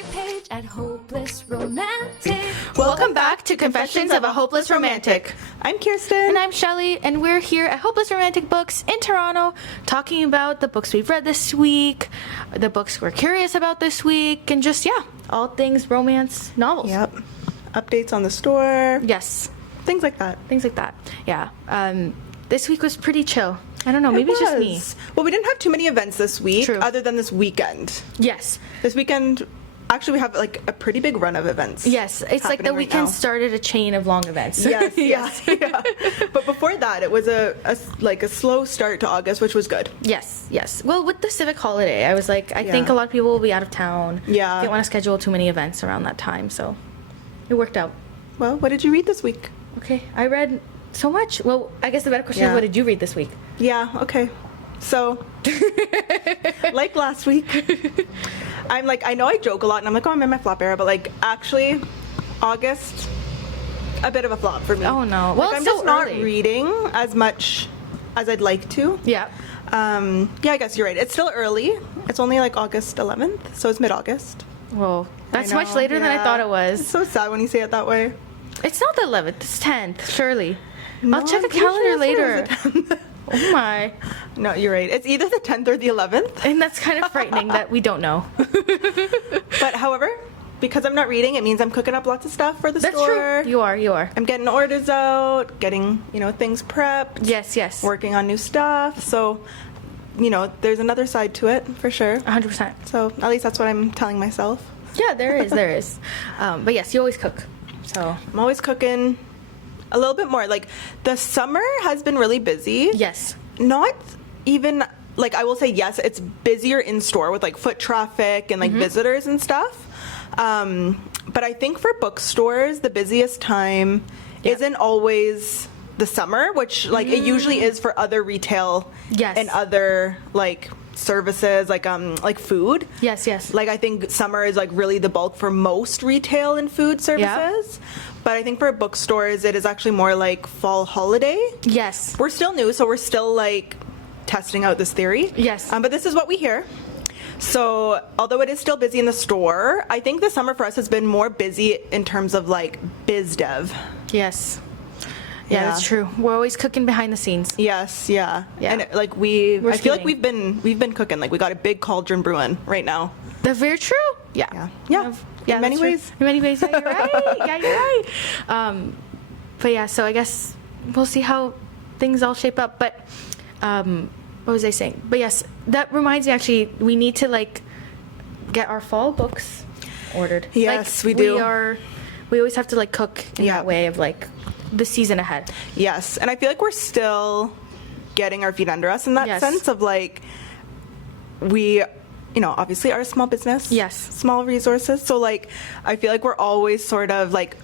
every page at Hopeless Romantic. Welcome back to Confessions of a Hopeless Romantic. I'm Kearston. And I'm Shelly, and we're here at Hopeless Romantic Books in Toronto talking about the books we've read this week, the books we're curious about this week, and just, all things romance novels. Yep. Updates on the store. Yes. Things like that. Things like that. Yeah. This week was pretty chill. I don't know, maybe it's just me. Well, we didn't have too many events this week, True. other than this weekend. Yes. This weekend, actually, we have like a pretty big run of events. Yes, it's like the weekend started a chain of long events. Yes, yeah. But before that, it was a slow start to August, which was good. Yes. Well, with the civic holiday, I was like, I think a lot of people will be out of town. Yeah. Didn't want to schedule too many events around that time, so it worked out. Well, what did you read this week? Okay, I read so much. Well, I guess the better question is, what did you read this week? Yeah, okay. So, like last week, I'm like, I know I joke a lot, and I'm like, oh, I'm in my flop era, but like, actually, August, a bit of a flop for me. Oh, no. Like, Well, I'm it's just so not early. reading as much as I'd like to. Yeah. Yeah, I guess you're right. It's still early. It's only like August 11th, so it's mid-August. Well, that's I much know, later than I thought it It's was. so sad when you say it that way. It's not the 11th, it's 10th, surely. No, I'll check I'm the pretty calendar sure later. it was the 10th. Oh my. No, you're right. It's either the 10th or the 11th. And that's kind of frightening that we don't know. But however, because I'm not reading, it means I'm cooking up lots of stuff for the That's store. true. You are. I'm getting orders out, getting, things prepped. Yes. Working on new stuff. So, there's another side to it for sure. 100%. So at least that's what I'm telling myself. Yeah, there is. But yes, you always cook. So I'm always cooking a little bit more. Like, the summer has been really busy. yes. Not even, like, I will say, yes, it's busier in store with, like, foot traffic and, like, visitors and stuff. But I think for bookstores, the busiest time isn't always the summer, which, like, it usually is for other retail Yes. and other, like, services, like food. Yes. Like, I think summer is, like, really the bulk for most retail and food services. But I think for bookstores, it is actually more like fall holiday. Yes. We're still new, so we're still, like, testing out this theory. Yes. But this is what we hear. So, although it is still busy in the store, I think the summer for us has been more busy in terms of, like, biz dev. Yes. Yeah, that's true. We're always cooking behind the scenes. Yes, yeah. Yeah. And, like, We're I feel like scheming. we've been cooking. Like, we got a big cauldron brewing right now. That's very true. Yeah. Yeah. In many that's true. ways. In many ways, yeah, you're right. You're right. But yeah, so I guess we'll see how things all shape up. But what was I saying? But yes, that reminds me. Actually, we need to like get our fall books ordered. Yes, like, we do. We always have to like cook in Yeah. that way of like the season ahead. Yes, and I feel like we're still getting our feet under us in that Yes. sense of, like, we, obviously are a small business. Yes. Small resources. So, like, I feel like we're always sort of, like,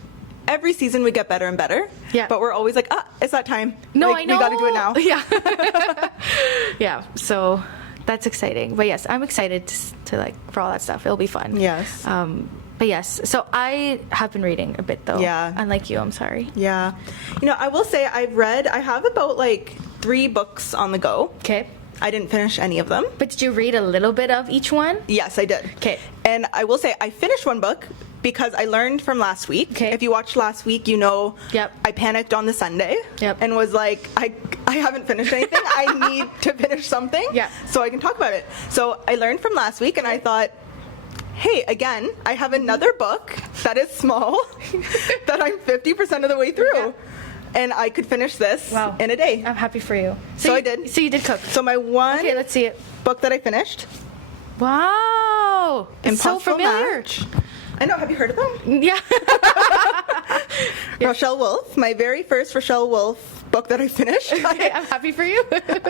every season we get better and better. Yeah. But we're always like, it's that time. No, like, I know. We got to do it now. Yeah. Yeah. So that's exciting. But yes, I'm excited to like for all that stuff. It'll be fun. Yes. But yes, so I have been reading a bit though. Yeah. Unlike you, I'm sorry. Yeah. I will say I have about, like, 3 books on the go. Okay. I didn't finish any of them. But did you read a little bit of each one? Yes, I did. Okay. And I will say I finished one book because I learned from last week. Okay. If you watched last week, Yep. I panicked on the Sunday. Yep. And was like, I haven't finished anything. I need to finish something. Yeah. So I can talk about it. So I learned from last week, and I thought, hey, again, I have another book that is small that I'm 50% of the way through. Yeah. And I could finish this in a day. I'm happy for you. So I did. So you did cook. So my one Okay, let's see it. book that I finished, Wow. It's so Impossible familiar. Match. I know. Have you heard of them? Yeah. Rochelle Wolf, my very first Rochelle Wolf book that I finished. Okay, I'm happy for you.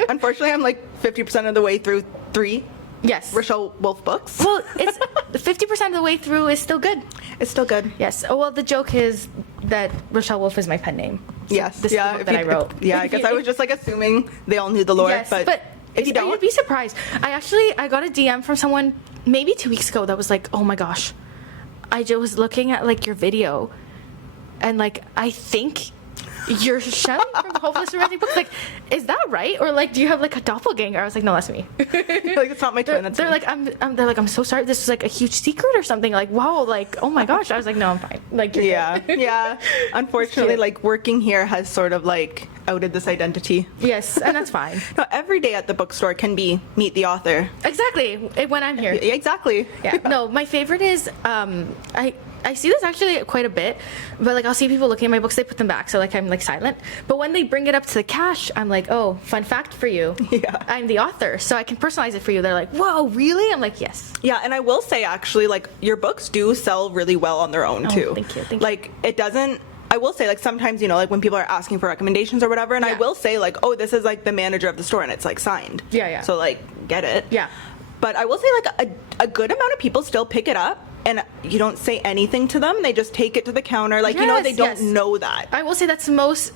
Unfortunately, I'm like 50% of the way through 3 Yes. Rochelle Wolf books. Well, it's 50% of the way through is still good. It's still good. Yes. Oh, well, the joke is that Rochelle Wolf is my pen name. So Yes. This is the book that I wrote. I guess I was just like assuming they all knew the lore, Yes, but if you don't, you'd be surprised. I got a DM from someone maybe 2 weeks ago that was like, "Oh my gosh, I just was looking at like your video, and like I think you're Shelly from Hopeless Romantic Books. Like, is that not right? Or like, do you have like a doppelganger? I was like, no, that's me. Like, it's not my twin. That's They're me. like, I'm so sorry. This is like a huge secret or something. Like, wow, like, oh my gosh. I was like, no, I'm fine. Like, you're Yeah, good. yeah. Unfortunately, cute. like working here has sort of like outed this identity. Yes, and that's fine. No, every day at the bookstore can be meet the author. Exactly. When I'm here. Yeah, exactly. Yeah. No, my favorite is I see this actually quite a bit, but like I'll see people looking at my books, they put them back, so like I'm like silent. But when they bring it up to the cash, I'm like, oh, fun fact for you. Yeah. I'm the author, so I can personalize it for you. They're like, whoa, really? I'm like, yes. Yeah, and I will say actually, like your books do sell really well on their own too. Thank you. Like it doesn't. I will say, like sometimes like when people are asking for recommendations or whatever, and I Yeah. will say like, oh, this is like the manager of the store, and it's like signed. Yeah. So like, get it. Yeah. But I will say like a good amount of people still pick it up. And you don't say anything to them; they just take it to the counter. Like they Yes, don't yes. know that. I will say that's most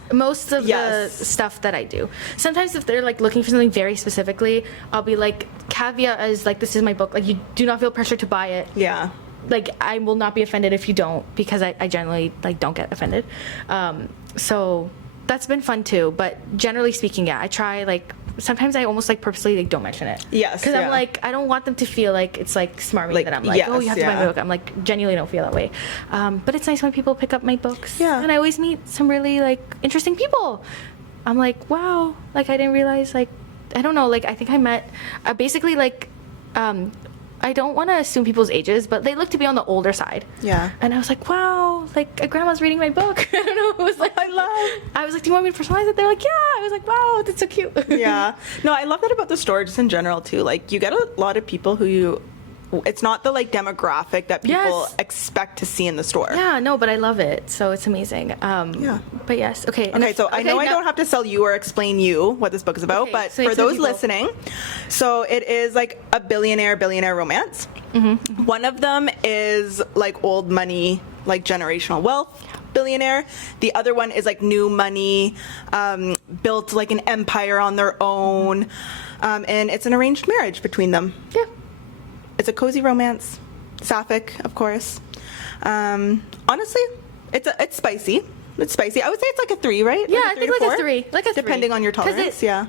of Yes. the stuff that I do. Sometimes if they're like looking for something very specifically, I'll be like, caveat is like, this is my book. Like you do not feel pressure to buy it. Yeah. Like I will not be offended if you don't, because I generally like don't get offended. So that's been fun too. But generally speaking, yeah, I try like. Sometimes I almost like purposely like don't mention it. Yes, Because yeah. I'm like, I don't want them to feel like it's like smarmy Like, that I'm like, yes, oh, you have to buy my yeah. book. I'm like, genuinely don't feel that way. But it's nice when people pick up my books. Yeah. And I always meet some really like interesting people. I'm like, wow, like I didn't realize, like, I don't know, like I think I met basically like I don't want to assume people's ages, but they look to be on the older side. Yeah. And I was like, wow, like a grandma's reading my book. I don't know. It was like, I was like, do you want me to personalize it? They're like, yeah. I was like, wow, that's so cute. Yeah. No, I love that about the store just in general too. Like you get a lot of people who it's not the like demographic that people Yes. expect to see in the store. Yeah, no, but I love it. So it's amazing. Yeah. But yes, okay. Okay, so I know I don't have to sell you or explain you what this book is about, Okay, but so for explain those people. listening, so it is like a billionaire romance. Mm-hmm. One of them is like old money, like generational wealth billionaire. The other one is like new money, built like an empire on their own, and it's an arranged marriage between them. Yeah. It's a cozy romance, sapphic, of course. Honestly, it's spicy. It's spicy. I would say it's like a 3, right? Yeah, Like I a 3 think or like 4? a 3. Like a 3. Depending on your 'Cause tolerance, yeah.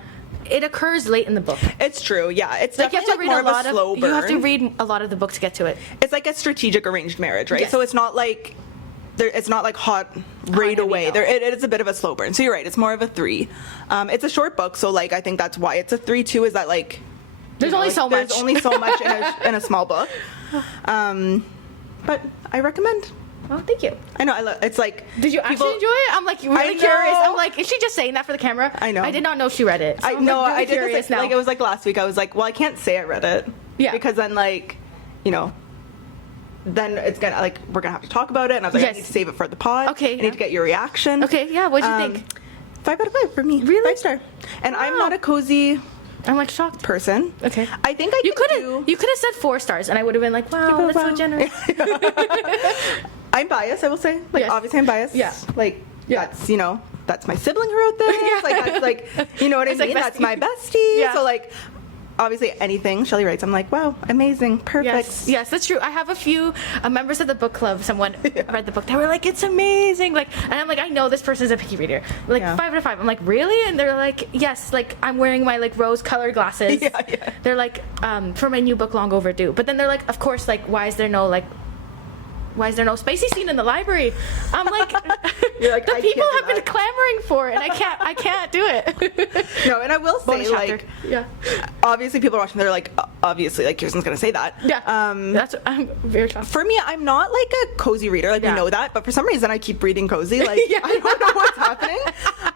It occurs late in the book. It's true, yeah. It's Like you definitely have to read more a lot of a slow of burn. you have to read a lot of the book to get to it. It's like a strategic arranged marriage, right? Yes. So it's not like it's not like hot right no, away. no. It is a bit of a slow burn. So you're right. It's more of a 3. It's a short book, so like I think that's why it's a 3 too. Is that like There's only so much. There's only so much in a small book. But I recommend. Oh, thank you. I know. It's like. Did you actually people- enjoy it? I'm like really I curious. know. I'm like, is she just saying that for the camera? I know. I did not know she read it. So I I'm know. like, really I did curious this now. like it was like last week. I was like, well, I can't say I read it. Yeah. Because then like, then it's gonna like we're gonna have to talk about it, and I was like, I Yes. need to save it for the pod. Okay, I yeah. need to get your reaction. Okay, yeah, what'd you think? 5 out of 5 for me. Really? 5 star. And I'm Wow. not a cozy I'm like shocked. person. Okay. I think I You could could have said 4 stars, and I would have been like, wow, that's so generous. I'm biased, I will say. Like Yes. obviously I'm biased. Yeah. Like Yeah. that's my sibling who wrote this. Yeah. Like that's like you know what I It's like mean? That's bestie. my bestie. Yeah. So like obviously anything Shelly writes, I'm like, wow, amazing, perfect. Yes, that's true. I have a few members of the book club. Someone read the book. They were like, "It's amazing!" Like, and I'm like, I know this person's a picky reader. Like Yeah. 5 out of 5. I'm like, really? And they're like, yes. Like, I'm wearing my like rose-colored glasses. Yeah. They're like, for my new book, Long Overdue. But then they're like, of course, like, why is there no spicy scene in the library? I'm like, You're like, the I people can't do have been that. clamoring for it, and I can't do it. No, and I will say Bonus chapter. like Yeah. obviously people are watching, they're like, obviously like Kirsten's gonna say that. Yeah. That's I'm very shocked. For me, I'm not like a cozy reader. Like Yeah. we know that, but for some reason, I keep reading cozy. Like Yeah. I don't know what's happening.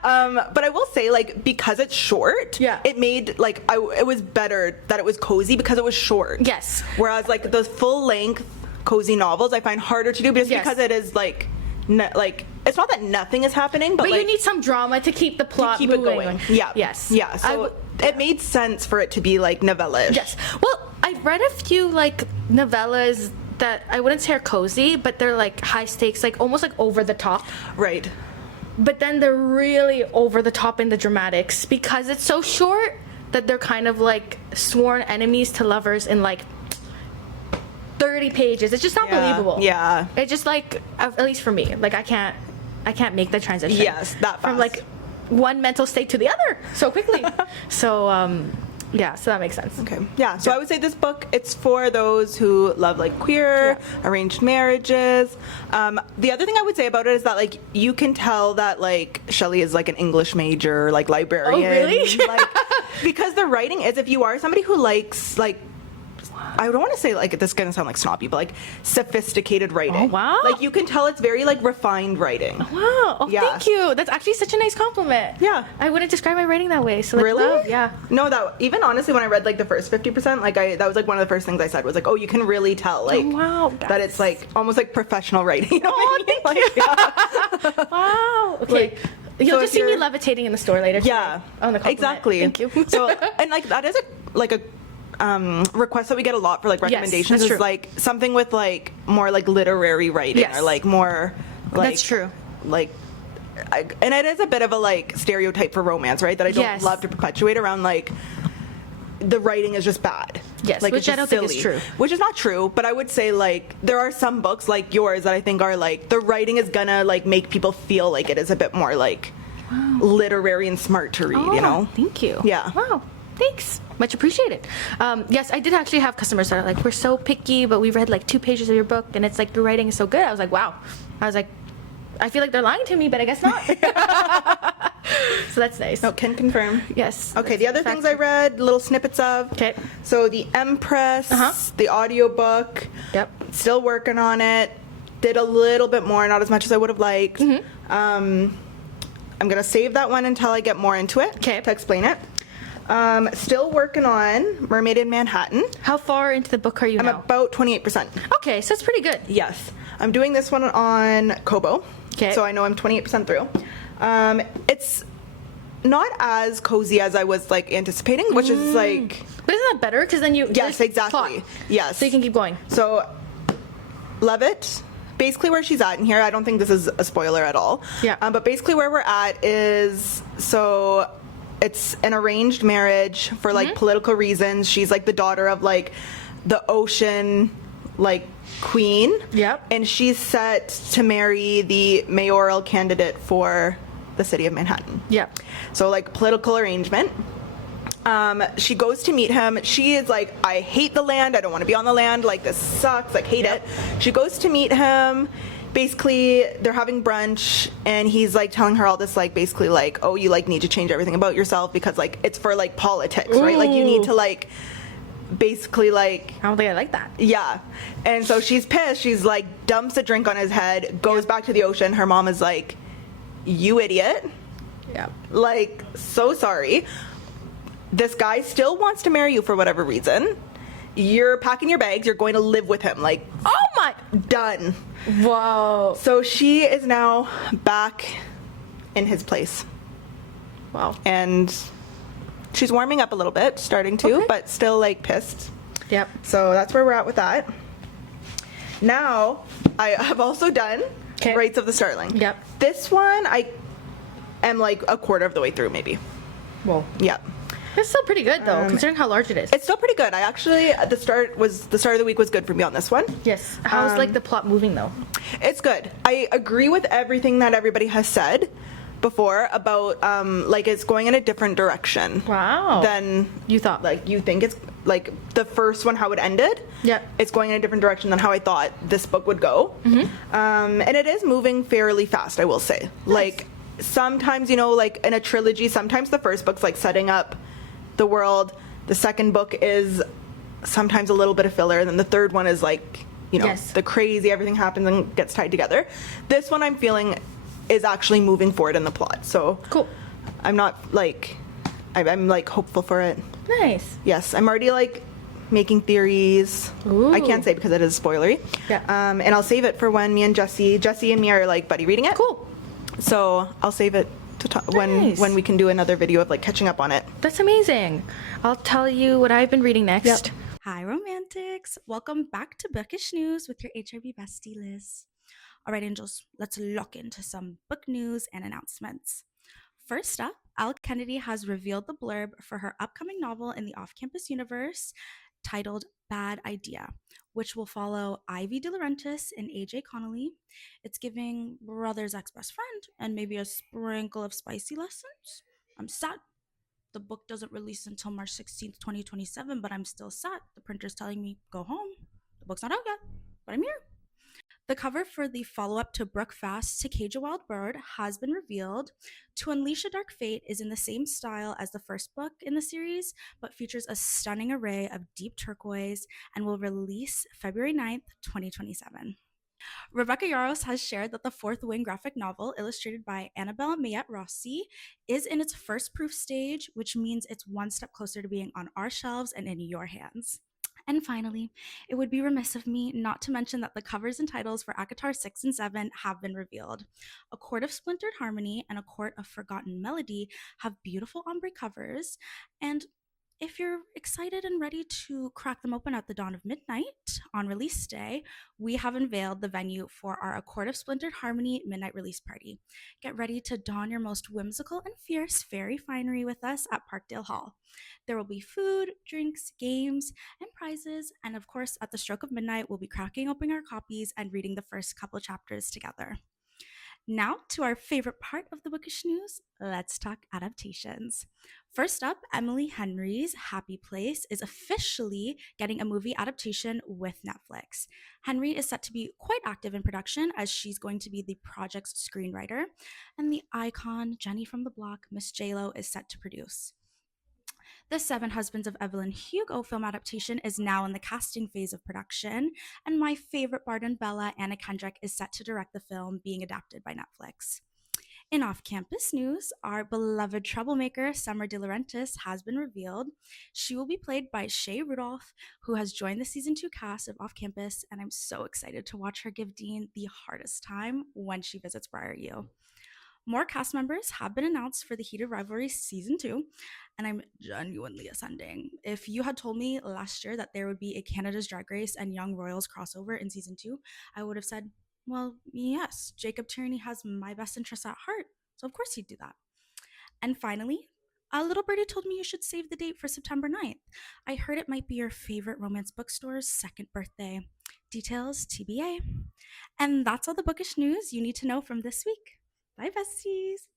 But I will say, like because it's short, Yeah. it made like it was better that it was cozy because it was short. Yes. Whereas like those full length cozy novels, I find harder to do just Yes. because it is like like it's not that nothing is happening, but But like, you need some drama to keep the plot keep it moving. going. Yeah. Yes. Yeah. So it made sense for it to be like novella-ish. Yes. Well, I've read a few like novellas that I wouldn't say are cozy, but they're like high stakes, like almost like over the top. Right. But then they're really over the top in the dramatics because it's so short that they're kind of like sworn enemies to lovers in like 30 pages. It's just not believable. Yeah. It just like at least for me, like I can't make the transition. Yes, that from fast. like one mental state to the other so quickly. So yeah, so that makes sense. Okay. Yeah. So I would say this book, it's for those who love like queer, arranged marriages. The other thing I would say about it is that like you can tell that like Shelly is like an English major, like librarian. Oh, really? Like, because the writing is, if you are somebody who likes like, I don't want to say like this is gonna sound like snobby, but like sophisticated writing. Oh, wow. Like you can tell it's very like refined writing. Wow. Oh, Yeah. thank you. That's actually such a nice compliment. Yeah. I wouldn't describe my writing that way. So like, Really? love, yeah. No, that even honestly, when I read like the first 50%, like that was like one of the first things I said was like, oh, you can really tell like wow, that it's like almost like professional writing. You know what I mean? Thank Like, yeah. Wow. Okay. Like, You'll so just if see me you're- levitating in the store later. Yeah. On the compliment. Exactly. Thank you. So and like that is a request that we get a lot for like recommendations that's is true. like something with like more like literary writing Yes. or like more like That's true. like and it is a bit of a like stereotype for romance, right, that I don't Yes. love to perpetuate around like the writing is just bad. Yes, like, which it's I just don't think is silly. true. Which is not true, but I would say like there are some books like yours that I think are like the writing is gonna like make people feel like it is a bit more like literary and smart to read, you know? Thank you. Yeah. Wow. Thanks. Much appreciated. Yes, I did actually have customers that are like, we're so picky, but we read like 2 pages of your book and it's like your writing is so good. I was like, wow. I was like, I feel like they're lying to me, but I guess not. So that's nice. Oh, can confirm. Yes. Okay, the other that's things I read, little snippets of. Okay. So the Empress, Uh-huh. the audiobook. Yep. Still working on it. Did a little bit more, not as much as I would have liked. I'm gonna save that one until I get more into it. Okay. To explain it. Still working on Mermaid in Manhattan. How far into the book are you I'm now? about 28%. Okay, so it's pretty good. Yes. I'm doing this one on Kobo. 'Kay. So I know I'm 28% through. It's not as cozy as I was like anticipating, which is like But isn't that better? Because then you yes, there's exactly. plot. Yes. So you can keep going. So love it. Basically where she's at in here, I don't think this is a spoiler at all. Yeah. But basically where we're at is so it's an arranged marriage for like political reasons. She's like the daughter of like the ocean like queen. Yep. And she's set to marry the mayoral candidate for the city of Manhattan. Yeah. So like political arrangement. She goes to meet him. She is like, I hate the land. I don't want to be on the land. Like this sucks. Like hate it. She goes to meet him. Basically, they're having brunch, and he's like telling her all this, like basically like, oh, you like need to change everything about yourself because like it's for like politics, right? Like you need to like basically like I don't think I like that. yeah. And so she's pissed. She's like dumps a drink on his head, goes back to the ocean. Her mom is like, you idiot. Yeah. Like, so sorry. This guy still wants to marry you for whatever reason. You're packing your bags. You're going to live with him. Like, Oh my. done. Whoa. So she is now back in his place. Wow. And she's warming up a little bit, starting to, Okay. but still, like, pissed. Yep. So that's where we're at with that. Now, I have also done 'Kay. Rights of the Starling. Yep. This one, I am like a quarter of the way through, maybe. Whoa. Yep. It's still pretty good though, considering how large it is. It's still pretty good. I actually, at the start of the week was good for me on this one. Yes. How's like the plot moving though? It's good. I agree with everything that everybody has said before about like it's going in a different direction. Wow. Than You thought. like you think it's like the first one how it ended. Yep. It's going in a different direction than how I thought this book would go. And it is moving fairly fast, I will say. Like sometimes, you know, like in a trilogy, sometimes the first book's like setting up the world. The second book is sometimes a little bit of filler, and then the third one is like, you know, Yes. the crazy, everything happens and gets tied together. This one I'm feeling is actually moving forward in the plot. So Cool. I'm not like, I'm like hopeful for it. Nice. Yes, I'm already like making theories. Ooh. I can't say because it is spoilery. Yeah. And I'll save it for when me and Jesse and me are like buddy reading it. Cool. So I'll save it to Nice. when we can do another video of like catching up on it. That's amazing. I'll tell you what I've been reading next. Yep. Hi, romantics. Welcome back to Bookish News with your HRB bestie, Liz. All right, angels, let's lock into some book news and announcements. First up, Al Kennedy has revealed the blurb for her upcoming novel in the off-campus universe titled Bad Idea, which will follow Ivy De Laurentiis and AJ Connolly. It's giving brother's ex-best friend and maybe a sprinkle of spicy lessons. I'm sad the book doesn't release until March 16th, 2027, but I'm still sad. The printer's telling me, go home. The book's not out yet, but I'm here. The cover for the follow-up to Brooke Fast's To Cage a Wild Bird has been revealed. To Unleash a Dark Fate is in the same style as the first book in the series, but features a stunning array of deep turquoise and will release February 9th, 2027. Rebecca Yarros has shared that the Fourth Wing graphic novel, illustrated by Annabelle Mayette Rossi, is in its first proof stage, which means it's one step closer to being on our shelves and in your hands. And finally, it would be remiss of me not to mention that the covers and titles for ACOTAR 6 and 7 have been revealed. A Court of Splintered Harmony and A Court of Forgotten Melody have beautiful ombre covers, and if you're excited and ready to crack them open at the dawn of midnight on release day, we have unveiled the venue for our A Court of Splintered Harmony midnight release party. Get ready to don your most whimsical and fierce fairy finery with us at Parkdale Hall. There will be food, drinks, games, and prizes, and of course, at the stroke of midnight, we'll be cracking open our copies and reading the first couple chapters together. Now to our favorite part of the bookish news, let's talk adaptations. First up, Emily Henry's Happy Place is officially getting a movie adaptation with Netflix. Henry is set to be quite active in production as she's going to be the project's screenwriter, and the icon Jenny from the Block, Miss J-Lo, is set to produce. The Seven Husbands of Evelyn Hugo film adaptation is now in the casting phase of production, and my favorite Bard and Bella, Anna Kendrick, is set to direct the film being adapted by Netflix. In off-campus news, our beloved troublemaker, Summer De Laurentiis, has been revealed. She will be played by Shea Rudolph, who has joined the Season 2 cast of Off Campus, and I'm so excited to watch her give Dean the hardest time when she visits Briar U. More cast members have been announced for the Heated Rivalry Season 2, and I'm genuinely ascending. If you had told me last year that there would be a Canada's Drag Race and Young Royals crossover in Season 2, I would have said, well, yes, Jacob Tierney has my best interests at heart, so of course he'd do that. And finally, a little birdie told me you should save the date for September 9th. I heard it might be your favorite romance bookstore's second birthday. Details TBA. And that's all the bookish news you need to know from this week. Bye, besties.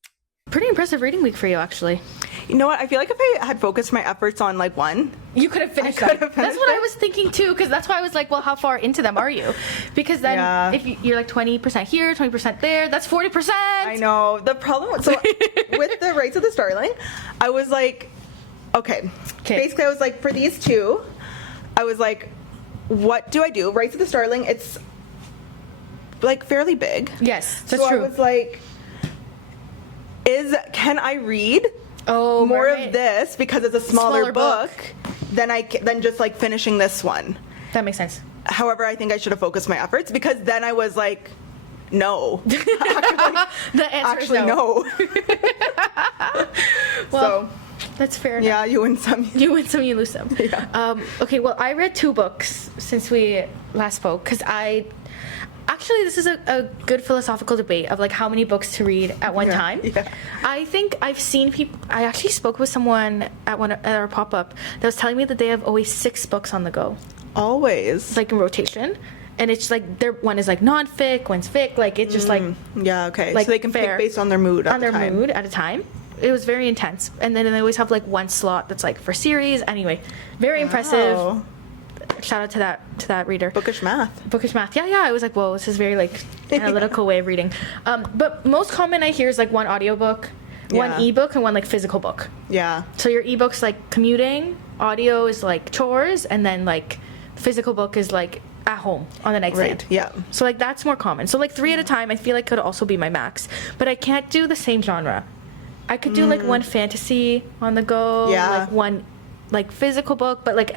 Pretty impressive reading week for you, actually. You know what? I feel like if I had focused my efforts on like one, You could have finished them. That's what I was thinking too, because that's why I was like, well, how far into them are you? Because then if you're like 20% here, 20% there, that's 40%. I know. The problem with the Rights of the Starling, I was like, okay. Basically, I was like, for these two, I was like, what do I do? Rights of the Starling, it's like fairly big. Yes, that's true. So I was like, can I read more of this because it's a smaller book than just like finishing this one? That makes sense. However, I think I should have focused my efforts because then I was like, no. The answer is no. Well, that's fair enough. Yeah, you win some. You win some, you lose some. Yeah. Okay, well, I read 2 books since we last spoke because actually, this is a good philosophical debate of like how many books to read at one time. Yeah. I think I've seen people. I actually spoke with someone at our pop-up that was telling me that they have always 6 books on the go. Always. Like in rotation. And it's like one is like non-fic, one's fic. Like it's just like okay. Like so they can pick based on their mood at the time. mood at a time. It was very intense. And then they always have like one slot that's like for series. Anyway, very impressive. Shout out to that reader. Bookish math. Yeah. I was like, whoa, this is very like analytical way of reading. But most common I hear is like one audiobook, one ebook, and one like physical book. Yeah. So your ebook's like commuting, audio is like chores, and then like physical book is like at home on the nightstand. Right. Yeah. So like that's more common. So like 3 at a time I feel like could also be my max. But I can't do the same genre. I could do like one fantasy on the go, like one like physical book, but like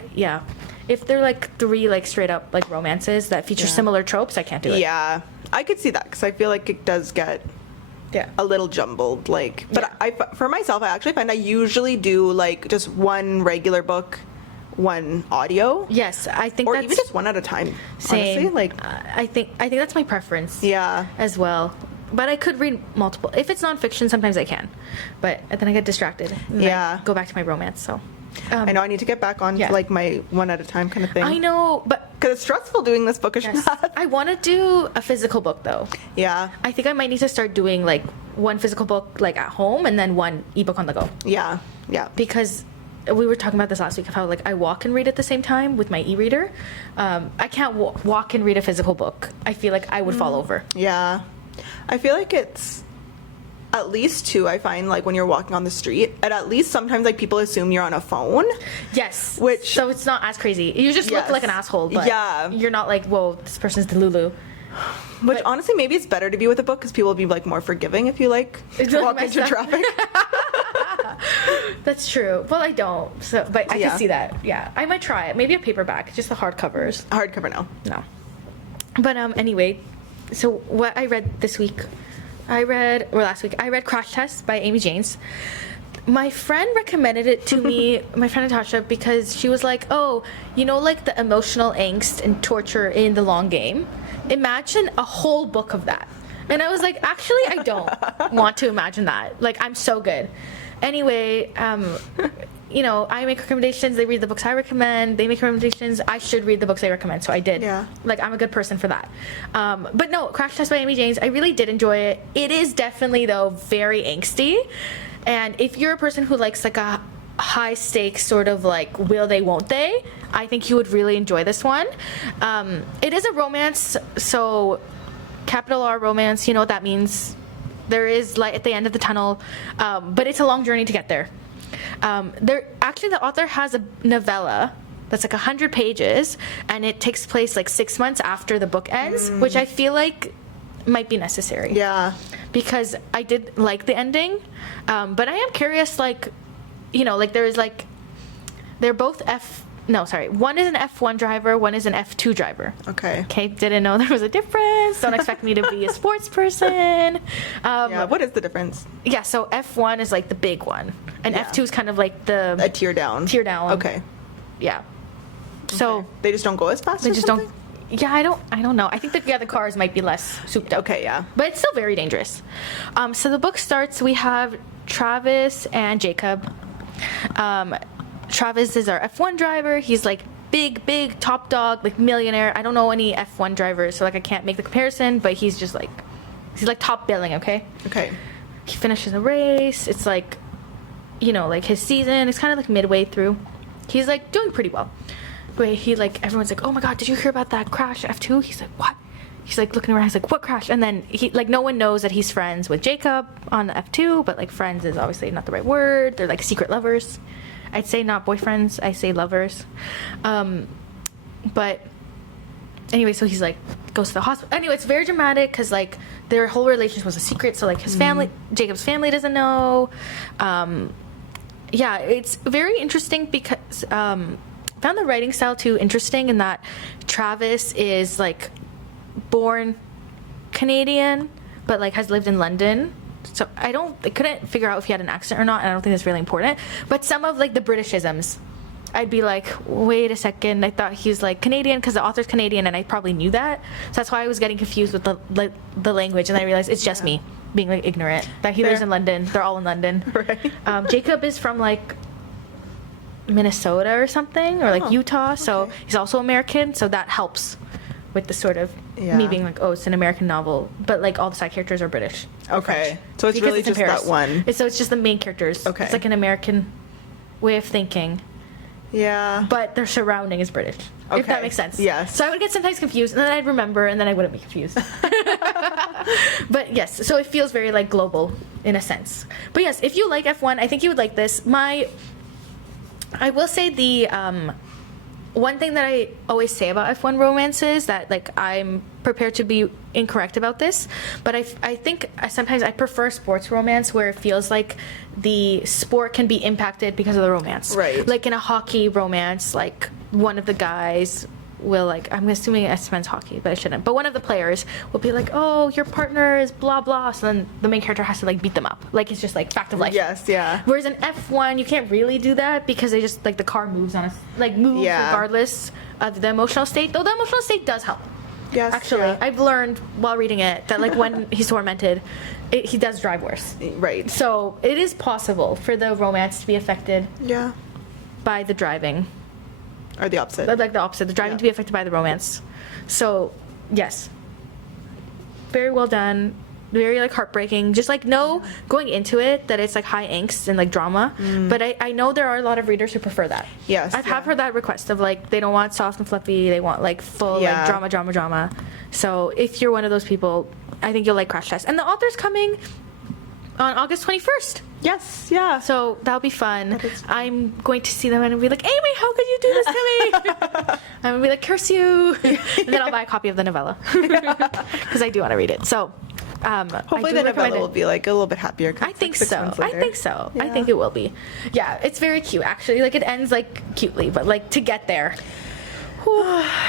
if they're like 3 like straight up like romances that feature similar tropes, I can't do it. Yeah, I could see that because I feel like it does get a little jumbled. Like, but for myself, I actually find I usually do like just one regular book, one audio. Yes, I think or that's even just one at a time. Same. Honestly, like I think that's my preference. Yeah. As well. But I could read multiple. If it's nonfiction, sometimes I can. But then I get distracted. And I go back to my romance. So. I know I need to get back on yeah. to like my one at a time kind of thing. I know, but because it's stressful doing this bookish yes, math. I want to do a physical book though. Yeah. I think I might need to start doing like one physical book like at home and then one ebook on the go. Yeah. Yeah. Because we were talking about this last week of how like I walk and read at the same time with my e-reader. I can't walk and read a physical book. I feel like I would fall over. Yeah. I feel like it's at least two. I find like when you're walking on the street, and at least sometimes like people assume you're on a phone. Yes. Which so it's not as crazy. You just look yes. like an asshole, but yeah. you're not like, whoa, this person's Delulu. Which honestly, maybe it's better to be with a book because people will be like more forgiving if you like walk into traffic. That's true. Well, I don't. So, but I Yeah. can see that. Yeah, I might try it. Maybe a paperback, just the hardcovers. Hardcover, no. No. But anyway, so what I read this week, last week, I read Crash Test by Amy James. My friend recommended it to me, my friend Natasha, because she was like, oh, you know, like the emotional angst and torture in The Long Game? Imagine a whole book of that. And I was like, actually, I don't want to imagine that. Like, I'm so good. Anyway, you know, I make recommendations. They read the books I recommend. They make recommendations. I should read the books they recommend. So I did. Yeah. Like, I'm a good person for that. But no, Crash Test by Amy James, I really did enjoy it. It is definitely, though, very angsty. And if you're a person who likes, like, a high stakes sort of, like, will they, won't they, I think you would really enjoy this one. It is a romance, so capital R romance, you know what that means. There is light at the end of the tunnel, but it's a long journey to get there. Actually, the author has a novella that's like 100 pages, and it takes place like 6 months after the book ends, which I feel like might be necessary. Yeah. Because I did like the ending, but I am curious, like, you know, like there's like, they're both one is an F1 driver, one is an F2 driver. Okay. Okay, didn't know there was a difference. Don't expect me to be a sports person. Yeah, what is the difference? Yeah, so F1 is like the big one, and Yeah. F2 is kind of like the A tier down. tier down. Okay. Yeah. So Okay. They just don't go as fast. they or just something? don't. Yeah, I don't know. I think the cars might be less souped up. Okay, yeah. But it's still very dangerous. So the book starts. We have Travis and Jacob. Travis is our F1 driver. He's like big top dog, like millionaire. I don't know any F1 drivers, so like I can't make the comparison. But he's like top billing. Okay. Okay. He finishes a race. It's like, you know, like his season. It's kind of like midway through. He's like doing pretty well. Wait, he like everyone's like, oh my god, did you hear about that crash at F2? He's like, what? He's like looking around. He's like, what crash? And then he like no one knows that he's friends with Jacob on F2, but like friends is obviously not the right word. They're like secret lovers. I'd say not boyfriends. I say lovers. But anyway, so he's like goes to the hospital. Anyway, it's very dramatic because like their whole relationship was a secret. So like his family, Jacob's family doesn't know. Yeah, it's very interesting because found the writing style too interesting in that Travis is like born Canadian but like has lived in London. So I couldn't figure out if he had an accent or not, and I don't think that's really important. But some of like the Britishisms, I'd be like, wait a second, I thought he was like Canadian because the author's Canadian, and I probably knew that. So that's why I was getting confused with the language, and I realized it's just me being like ignorant that he lives in London. They're all in London. Right. Jacob is from like Minnesota or something, or like Utah, so he's also American, so that helps with the sort of me being like, oh, it's an American novel, but like all the side characters are British. Okay. So it's Because really it's in just Paris. that one. So it's just the main characters. Okay. It's like an American way of thinking, Yeah. but their surrounding is British. If Okay. that makes sense. Yes. So I would get sometimes confused, and then I'd remember, and then I wouldn't be confused. But yes, so it feels very like global in a sense. But yes, if you like F1, I think you would like this. I will say the one thing that I always say about F1 romances that like I'm prepared to be incorrect about this, but I think sometimes I prefer sports romance where it feels like the sport can be impacted because of the romance. Right. Like in a hockey romance, like one of the guys will like, I'm assuming it means hockey, but I shouldn't. But one of the players will be like, oh, your partner is blah blah. So then the main character has to like beat them up. Like it's just like fact of life. Yes, yeah. Whereas in F1, you can't really do that because they just like the car moves on us, like moves regardless of the emotional state. Though the emotional state does help. Yes. Actually, yeah. I've learned while reading it that like when he's tormented, he does drive worse. Right. So it is possible for the romance to be affected. Yeah. by the driving. Or the opposite. Like the opposite, the driving to be affected by the romance. So, yes. Very well done. Very like heartbreaking. Just like going into it that it's like high angst and like drama. But I know there are a lot of readers who prefer that. Yes. I've heard that request of like they don't want soft and fluffy. They want like full like drama. So if you're one of those people, I think you'll like Crash Test. And the author's coming on August 21st. Yes, yeah. So that'll be fun. I'm going to see them and be like, Amy, how could you do this to me? I'm going to be like, curse you. And then I'll buy a copy of the novella. Because I do want to read it. So hopefully the novella will be like a little bit happier. I think so. I think so. Yeah. I think it will be. Yeah, it's very cute actually. Like it ends like cutely, but like to get there.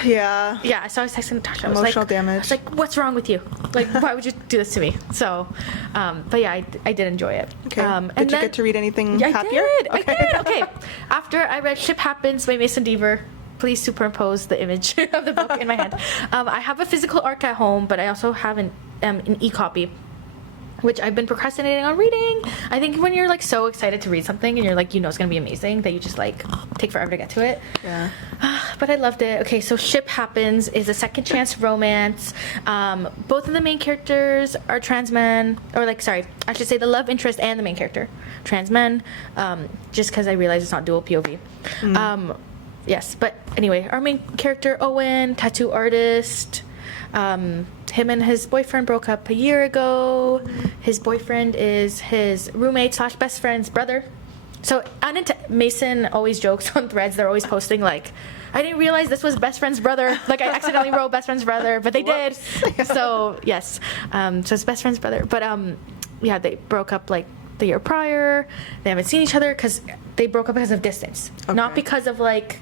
Yeah. Yeah, so I was texting Natasha. Emotional damage. I was like, what's wrong with you? Like, why would you do this to me? So, but yeah, I did enjoy it. Okay. And Did you get to read anything happier? I did. Okay. After I read Ship Happens by Mason Deaver, please superimpose the image of the book in my hand. I have a physical ARC at home, but I also have an e-copy, which I've been procrastinating on reading. I think when you're like so excited to read something and you're like, it's gonna be amazing, that you just like take forever to get to it. Yeah. But I loved it. Okay, so Ship Happens is a second chance romance. Both of the main characters are trans men, or like, sorry, I should say the love interest and the main character, trans men, just because I realized it's not dual POV. Yes, but anyway, our main character, Owen, tattoo artist, him and his boyfriend broke up a year ago. His boyfriend is his roommate / best friend's brother. So Mason always jokes on threads. They're always posting like, I didn't realize this was best friend's brother. Like I accidentally wrote best friend's brother, but they did. So yes, so it's best friend's brother. But yeah, they broke up like the year prior. They haven't seen each other because they broke up because of distance, not because of like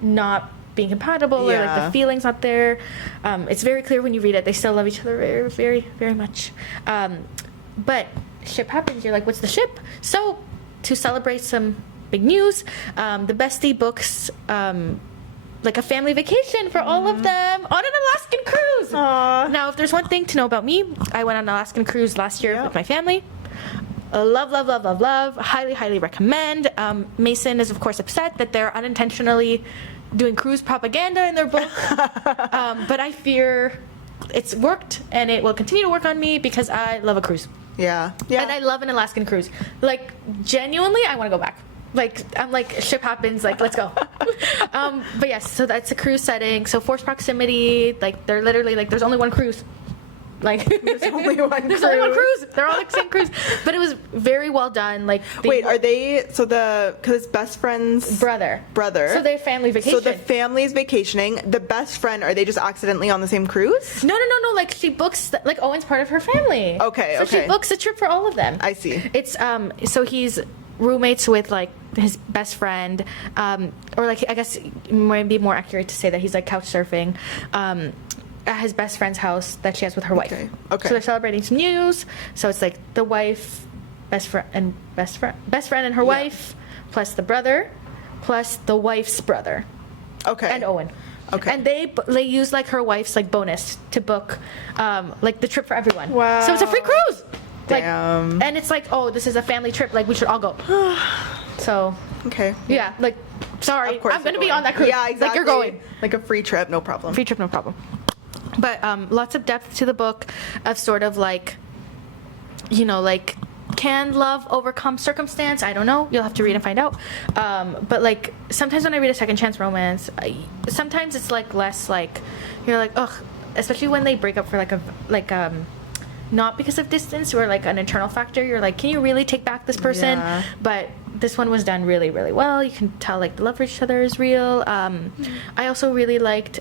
not being compatible or like the feelings not there. It's very clear when you read it. They still love each other very, very, very much. But Ship Happens. You're like, what's the ship? So to celebrate some big news, the Bestie books like a family vacation for all of them on an Alaskan cruise. Aww. Now, if there's one thing to know about me, I went on an Alaskan cruise last year with my family. Love, love, love, love, love. Highly, highly recommend. Mason is, of course, upset that they're unintentionally doing cruise propaganda in their book. But I fear it's worked, and it will continue to work on me because I love a cruise. Yeah. Yeah. And I love an Alaskan cruise. Like, genuinely, I want to go back. Like, I'm like, Ship Happens, like, let's go. But yes, so that's a cruise setting. So forced proximity, like, they're literally, like, there's only one cruise. Like, there's only one there's only one cruise. They're all like the same cruise. But it was very well done. Like, wait, are they, so because it's best friend's brother. So they're family vacation. So the family's vacationing. The best friend, are they just accidentally on the same cruise? No. Like, she books, like, Owen's part of her family. Okay, so she books a trip for all of them. I see. It's, so he's roommates with, like, his best friend, or, like, I guess it might be more accurate to say that he's, like, couch surfing, at his best friend's house that she has with her wife. Okay. So they're celebrating some news. So it's like the wife, best friend and her wife, plus the brother, plus the wife's brother. Okay. And Owen. Okay. And they use like her wife's like bonus to book like the trip for everyone. Wow. So it's a free cruise. Like, damn. and it's like, oh, this is a family trip. Like, we should all go. So. Okay. Yeah. Like, sorry, Of course I'm gonna you're be going. on that cruise. Yeah, exactly. Like, you're going. Like a free trip, no problem. Free trip, no problem. But lots of depth to the book of sort of like, like, can love overcome circumstance? I don't know. You'll have to read and find out. But like, sometimes when I read a second chance romance, sometimes it's like less like, you're like, ugh, especially when they break up for not because of distance or like an internal factor. You're like, can you really take back this person? Yeah. But this one was done really, really well. You can tell like the love for each other is real. I also really liked,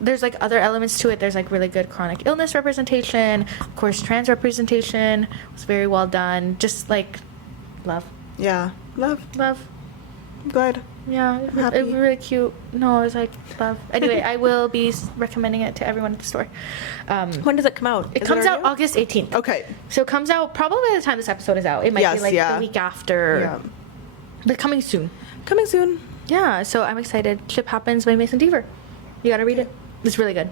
there's like other elements to it. There's like really good chronic illness representation. Of course, trans representation was very well done. Just like love. Yeah. Love. Good. Yeah, I'm happy. it was really cute. No, it was like love. Anyway, I will be recommending it to everyone at the store. When does it come out? It comes out August 18th. Okay. So it comes out probably by the time this episode is out. It might be like the week after. Yeah. But coming soon. Coming soon. Yeah, so I'm excited. Ship Happens by Mason Deaver. You gotta read it. It's really good.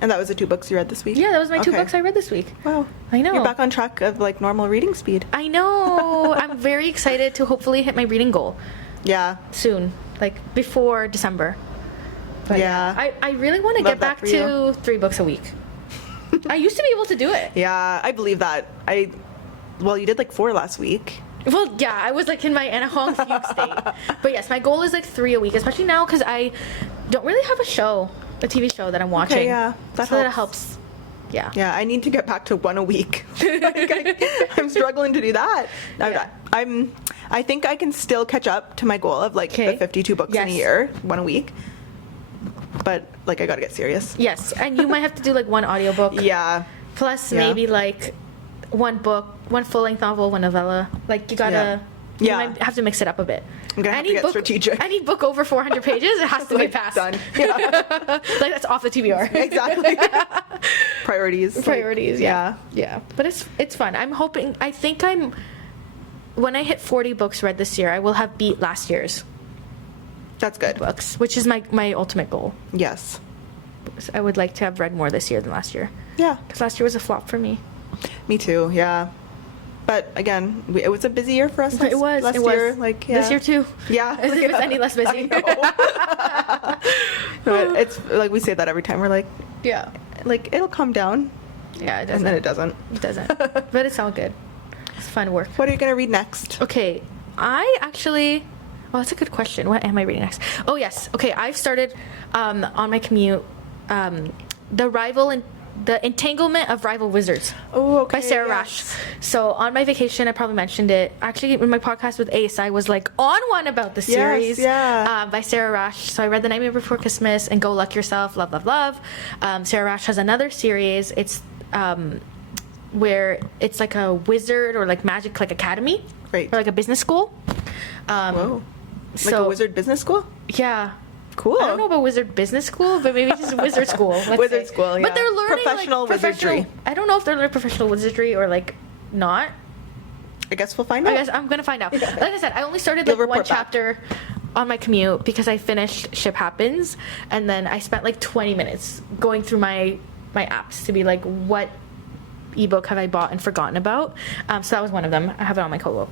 And that was the 2 books you read this week? Yeah, that was my 2 books I read this week. Wow. I know. You're back on track of like normal reading speed. I know. I'm very excited to hopefully hit my reading goal. Yeah. soon, like before December. But Yeah. I really want to Love get that back for to 3 books a week. I used to be able to do it. Yeah, I believe that. Well, you did like 4 last week. Well, yeah, I was like in my Anahong fugue state. But yes, my goal is like 3 a week, especially now because I don't really have a TV show that I'm watching. Okay, yeah, that That helps. helps. Yeah. Yeah, I need to get back to 1 a week. I'm struggling to do that. Yeah. I think I can still catch up to my goal of like Okay. the 52 books in a Yes. year, 1 a week. But like I gotta get serious. Yes, and you might have to do like one audiobook. Yeah. Plus Yeah. maybe like one book, one full-length novel, one novella. Like you gotta, you Yeah. might have to mix it up a bit. I'm gonna have to get strategic. Any book over 400 pages, it has to be Like, passed. done. Yeah. Like that's off the TBR. Exactly. Priorities. Priorities. Yeah. Yeah. Yeah. But it's fun. I think when I hit 40 books read this year, I will have beat last year's That's good. books, which is my ultimate goal. Yes. I would like to have read more this year than last year. Yeah. Because last year was a flop for me. Me too. Yeah. But again, it was a busy year for us. Last year. Like This year too. Yeah. As if it's any less busy. But it's like we say that every time. We're like, Yeah. like it'll calm down, Yeah, it doesn't. and then it doesn't. It doesn't. But it's all good. It's fun work. What are you gonna read next? Okay, I actually. Well, that's a good question. What am I reading next? Oh yes. Okay, I've started on my commute. The Entanglement of Rival Wizards. Oh, okay. By Sarah yes. Rash. So on my vacation, I probably mentioned it. Actually, in my podcast with Ace, I was like on one about the series. yeah. By Sarah Rash. So I read The Nightmare Before Christmas and Go Luck Yourself. Love, love, love. Sarah Rash has another series. It's where it's like a wizard or like magic like academy. Right. Or like a business school. Whoa. Like so, a wizard business school? Yeah. Cool. I don't know about wizard business school, but maybe just wizard school. let's Wizard say. school, yeah. But they're learning Professional like, wizardry. I don't know if they're learning professional wizardry or like not. I guess we'll find out. I guess I'm gonna find out. Yeah. Like I said, I only started You'll like one report back. chapter on my commute because I finished Ship Happens, and then I spent like 20 minutes going through my apps to be like, what ebook have I bought and forgotten about? So that was one of them. I have it on my Kobo.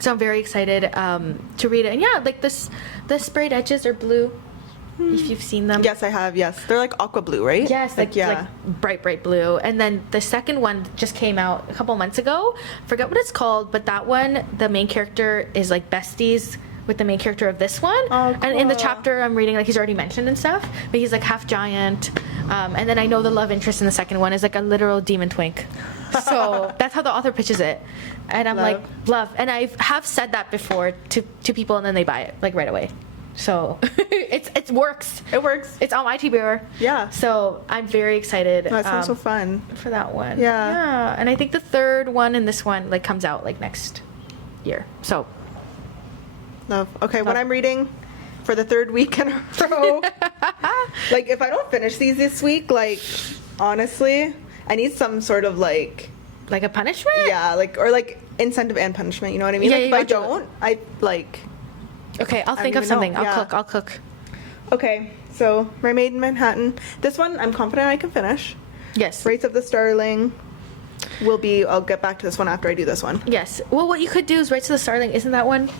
So I'm very excited to read it. And yeah, like the sprayed edges are blue. If you've seen them. Yes, I have. Yes, they're like aqua blue, right? Yes, like bright blue. And then the second one just came out a couple months ago. Forget what it's called, but that one, the main character is like besties with the main character of this one. Oh, And in the cool. chapter I'm reading, like he's already mentioned and stuff, but he's like half giant. And then I know the love interest in the second one is like a literal demon twink. So that's how the author pitches it. And I'm like, love. And I have said that before to people, and then they buy it like right away. So it works. It works. It's on my TBR. Yeah. So I'm very excited. That sounds so fun. For that one. Yeah. Yeah. And I think the third one in this one like comes out like next year. So Love. Okay, what I'm reading for the third week in a row. Like, if I don't finish these this week, like, honestly, I need some sort of like a punishment? yeah, like or like incentive and punishment. You know what I mean? Yeah, like, you if I gotta do it. don't, I like. Okay, I'll think don't of even know. something. Yeah. I'll cook. Okay, so Mermaid in Manhattan. This one, I'm confident I can finish. Yes. Rates of the Starling will be. I'll get back to this one after I do this one. Yes. Well, what you could do is Rights to the Starling. Isn't that one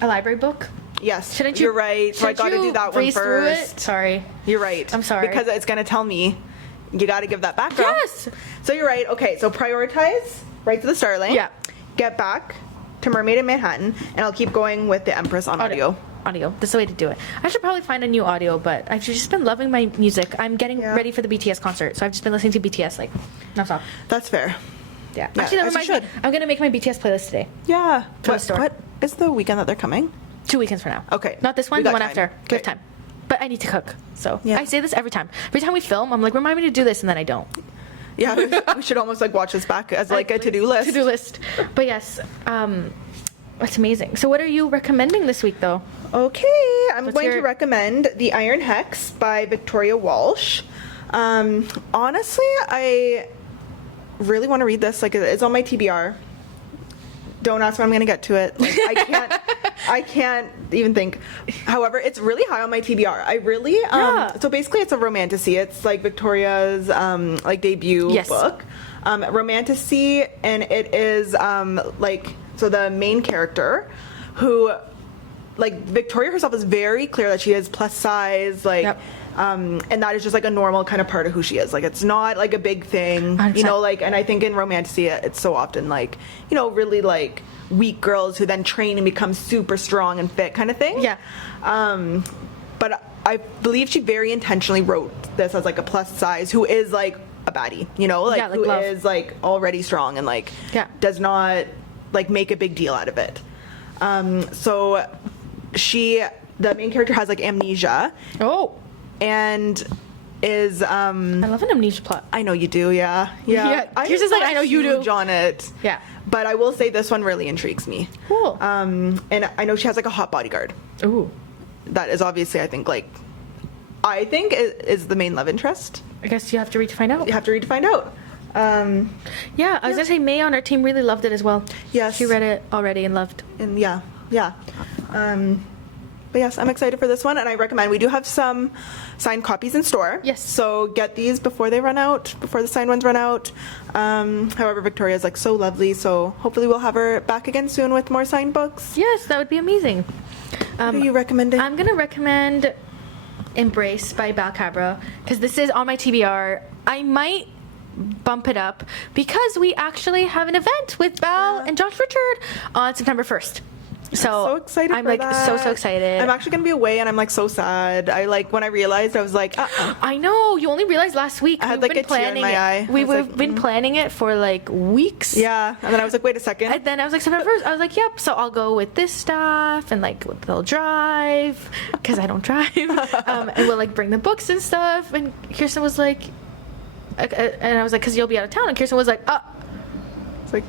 a library book? Yes, Shouldn't you? You're right. So I shouldn't got to you do that one breeze through it? first. Sorry. You're right. I'm sorry. Because it's gonna tell me. You got to give that back, girl. Yes. So you're right. Okay, so prioritize Rights of the Starling. Yeah. Get back to Mermaid in Manhattan, and I'll keep going with the Empress on audio. Audio. That's the way to do it. I should probably find a new audio, but I've just been loving my music. I'm getting Yeah. ready for the BTS concert, so I've just been listening to BTS like nonstop. That's fair. Yeah. Yeah, Actually, that as you reminds me. should. I'm gonna make my BTS playlist today. Yeah. To the store. What is the weekend that they're coming? 2 weekends from now. Okay. Not this one. We The got one time. after. We have Okay. time. But I need to cook. So Yeah. I say this every time. Every time we film, I'm like, remind me to do this, and then I don't. Yeah, we should almost like watch this back as like a to-do list. To-do list. But yes, that's amazing. So what are you recommending this week, though? Okay, I'm Let's going hear to it. recommend The Iron Hex by Victoria Walsh. Honestly, I really want to read this. Like, it's on my TBR. Don't ask when I'm going to get to it. Like, I can't even think. However, it's really high on my TBR. I really, so basically it's a romantasy. It's like Victoria's like debut Yes. book. Romantasy, and it is like, so the main character who like Victoria herself is very clear that she is plus size, like, Yep. and that is just like a normal kind of part of who she is. Like, it's not like a big thing, 100%. you know, like, and I think in Romantasy, it's so often like, you know, really like weak girls who then train and become super strong and fit kind of thing. Yeah. But I believe she very intentionally wrote this as like a plus size who is like a baddie, you know, like, Yeah, like who love. is like already strong and like Yeah. does not like make a big deal out of it. So the main character has like amnesia Oh, and is I love an amnesia plot. I know you do, yeah. Yeah, yours is like, I know you do. huge on it. Yeah. But I will say this one really intrigues me. Cool. And I know she has like a hot bodyguard. Ooh. That is obviously, I think it is the main love interest. I guess you have to read to find out. You have to read to find out. Yeah, I was gonna say May on our team really loved it as well. Yes. She read it already and loved. And yeah. But yes, I'm excited for this one, and I recommend. We do have some signed copies in store. Yes. So get these before they run out, before the signed ones run out. However, Victoria's like so lovely, so hopefully we'll have her back again soon with more signed books. Yes, that would be amazing. What are you recommending? I'm gonna recommend Embrace by Bal Cabra because this is on my TBR. I might bump it up because we actually have an event with Bal and Josh Richard on September 1st. So excited I'm for like that. so excited. I'm actually gonna be away, and I'm like so sad. I like when I realized, I was like, I know, you only realized last week. I had, We've like, been a tear in planning my it. eye. I We've was like, been planning it for like weeks. yeah. And then I was like, wait a second. And then I was like, September 1st. I was like, yep. So I'll go with this stuff and like they'll drive because I don't drive. And we'll like bring the books and stuff. And Kirsten was like, and I was like, because you'll be out of town. And Kirsten was like, It's like,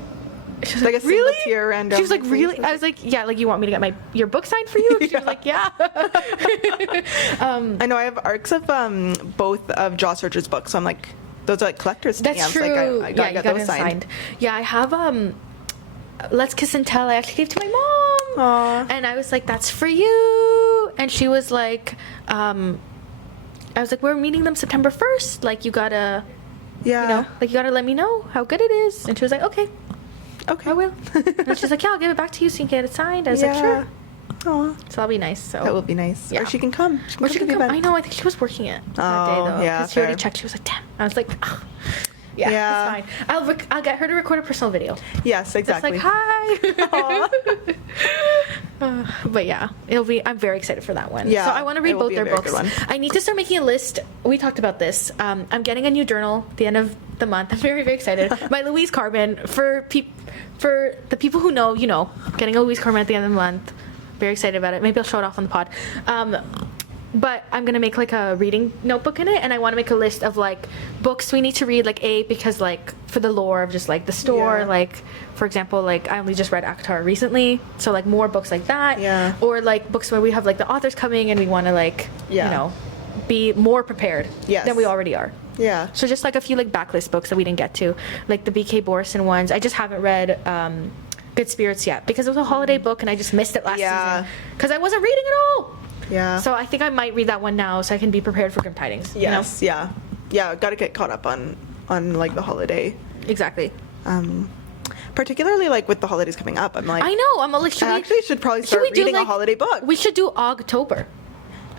she was like like, a single really? tear ran down She was like, my face. really? I was like, yeah. Like, you want me to get your book signed for you? And she was like, yeah. I know I have arcs of both of Joss Richard's books, so I'm like, those are like collector's That's stamps. true. Like, I Yeah, gotta you get got those it signed. Yeah, I have Let's Kiss and Tell. I actually gave to my mom. Aw. And I was like, that's for you. And she was like, I was like, we're meeting them September 1st. Like, you gotta, Yeah. you know, like, you gotta let me know how good it is. And she was like, okay, Okay. I will. And she's like, yeah, I'll give it back to you so you can get it signed. I was like, sure. Aw. So that'll be nice. So That will be nice. Yeah. Or she can come. Or she to can the come. event. I know. I think she was working it that day Oh, though. yeah, 'cause she already fair. checked. She was like, damn. I was like, oh. Yeah, Yeah. it's fine. I'll get her to record a personal video. Yes, exactly. It's like, hi. But yeah, I'm very excited for that one. Yeah, So I want to read it will both be a their very books. good one. I need to start making a list. We talked about this. I'm getting a new journal at the end of the month. I'm very, very excited. My Louise Carbon, for the people who know, you know, getting a Louise Carbon at the end of the month. Very excited about it. Maybe I'll show it off on the pod. But I'm going to make like a reading notebook in it, and I want to make a list of like books we need to read, like because like for the lore of just like the store, Yeah. like for example, like I only just read Akatar recently, so like more books like that. Yeah. Or like books where we have like the authors coming and we want to like, Yeah. you know, be more prepared Yes. than we already are. Yeah. So just like a few like backlist books that we didn't get to, like the B.K. Borison ones. I just haven't read Good Spirits yet because it was a holiday book and I just missed it last Yeah. season because I wasn't reading at all. Yeah. So I think I might read that one now so I can be prepared for Grim Tidings. you know? Yes. Yeah. Yeah. Got to get caught up on like the holiday. Exactly. Particularly like with the holidays coming up, I'm like, I know. I'm like, I actually should probably start reading a holiday book. We should do Ogtober.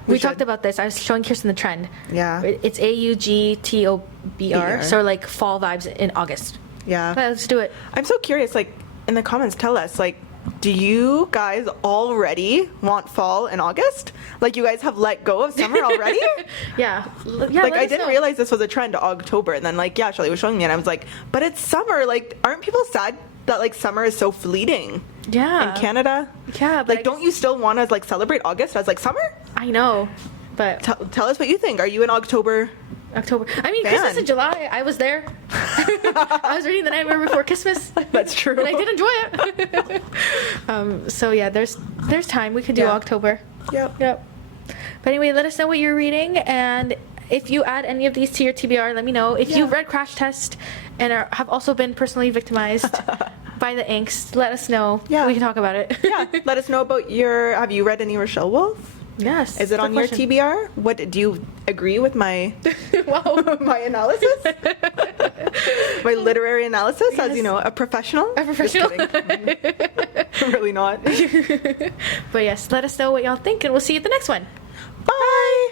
We should. talked about this. I was showing Kirsten the trend. Yeah. It's AUGTOBR. BR. So like fall vibes in August. Yeah. But let's do it. I'm so curious. Like in the comments, tell us like, do you guys already want fall in August? Like you guys have let go of summer already? Yeah. Like let I us didn't know. realize this was a trend to October, and then like yeah, Shelly was showing me, and I was like, but it's summer. Like, aren't people sad that like summer is so fleeting Yeah. in Canada? Yeah, but Like, I don't you still want to like celebrate August as like summer? I know. But Tell us what you think. Are you in October? October. I mean, Fan. Christmas in July. I was there. I was reading The Nightmare Before Christmas. That's true. And I did enjoy it. So yeah, there's time. We could do Yeah. October. Yep. Yep. But anyway, let us know what you're reading, and if you add any of these to your TBR, let me know. If you've read Crash Test and have also been personally victimized by the angst, let us know. Yeah. We can talk about it. Yeah. Let us know about have you read any Rochelle Wolf? Yes. Is it good on question. your TBR? What do you agree with my Wow. my analysis? My literary analysis, as Yes. you know, a professional. A professional. Just kidding. Really not. But yes, let us know what y'all think, and we'll see you at the next one. Bye.